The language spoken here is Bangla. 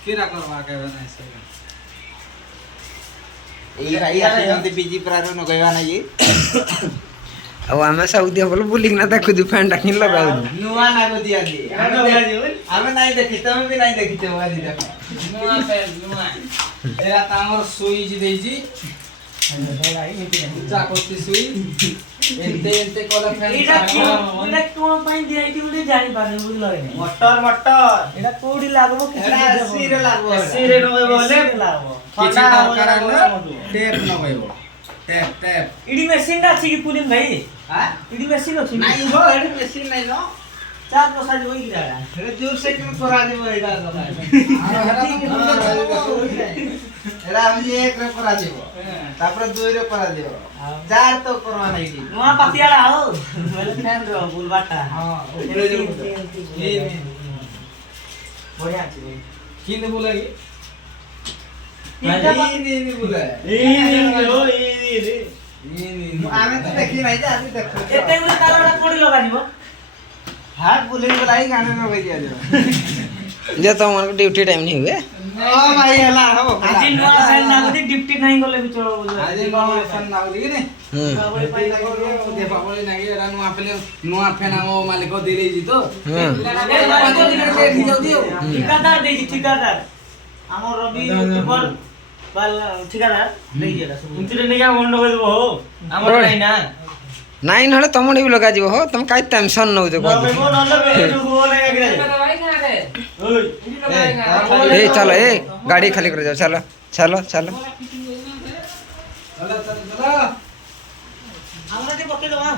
किरा करवा के बने से ଏଇ ଭାଇ ଆସିଛନ୍ତି ବିଜି ପ୍ରାରୁ ନଗେଇବା ନାଇଁ ଆଉ ଆମେ ସାଉଦି ହବଲ ବୁଲିକିନା ଦେଖୁଛୁ ଫ୍ୟାନ୍ ଟା କିନ୍ ଲଗାଉଛୁ ନୂଆ ନାଗ ଦିଆନ୍ତି ଆମେ ନାଇଁ ଦେଖି ତମେ ବି ନାଇଁ ଦେଖିଛ ଆଜି ଦେଖ ନୂଆ ଫେଲ ନୂଆ ଏରା ତାଙ୍କର ସୁଇଚ ଦେଇଛି ପୂଜା করতে সুই এতে এতে কলা ফ্যান এটা কোন পাই দিয়াইতি বলে জানি পারে বুঝলো না মটর মটর এটা কোডি লাগবো কিছু এরা এসিরে লাগবো সিরে নবে বলে লাগবো কিছু দরকার হলে টেপ নগাইব টেপ টেপ ইডি মেশিন আছে কি পুলিন ভাই হ্যাঁ ইডি মেশিন আছে নাই গো এডি মেশিন নাই নো চার বসা জই গিরা এরা জোর সে কি করা দিব এটা দোকান এরা আমি এক রে করা দিব তারপরে দুই রে করা দিব চার তো করবা নাই কি নোয়া পাতিয়াড়া আও বলে ফ্যান র বুলবাটা হ্যাঁ উপরে যাব এই বড়িয়া আছে কিনে বলাগি নি বুলা আমি তো দেখি নাই যে আমি দেখো এতে গুলো তারটা কোডি লগা দিব হাত বুলি বুলাই গানে নগাই দিয়া দিব যে তোমার ডিউটি টাইম नहीं हुए ও ভাই হেলা হবো আজি নোয়া ফ্যান লাগদি ডিপটি নাই গলে भी চলো বুঝলো আজি নয়া ফ্যান নাগলি কি নে বড়ি পাই লাগো দেবা বলি নাকি এরা নয়া ফ্যান আমো মালিক দিলেই জি তো ঠিকাদার দেই ঠিকাদার আমার রবি ইউটিউবার বালা ঠিকাদার দেই এটা সব ইন্তুরে নিগা বন্ধ করে দেব হো আমার নাই না ନାଇଁ ନହେଲେ ତମ ବି ଲଗାଯିବ ହୋ ତମେ କାଇଁ ଟେନସନ୍ ନଉଛ নবে মো নলবে এটু বলে গেলে ওই ଏ ଚାଲ ଏ ଗାଡ଼ି ଖାଲି କରି ଯାଅ ଚାଲ ଚାଲ ଚାଲ চলো চলো চলো আমরা যে বকে দাও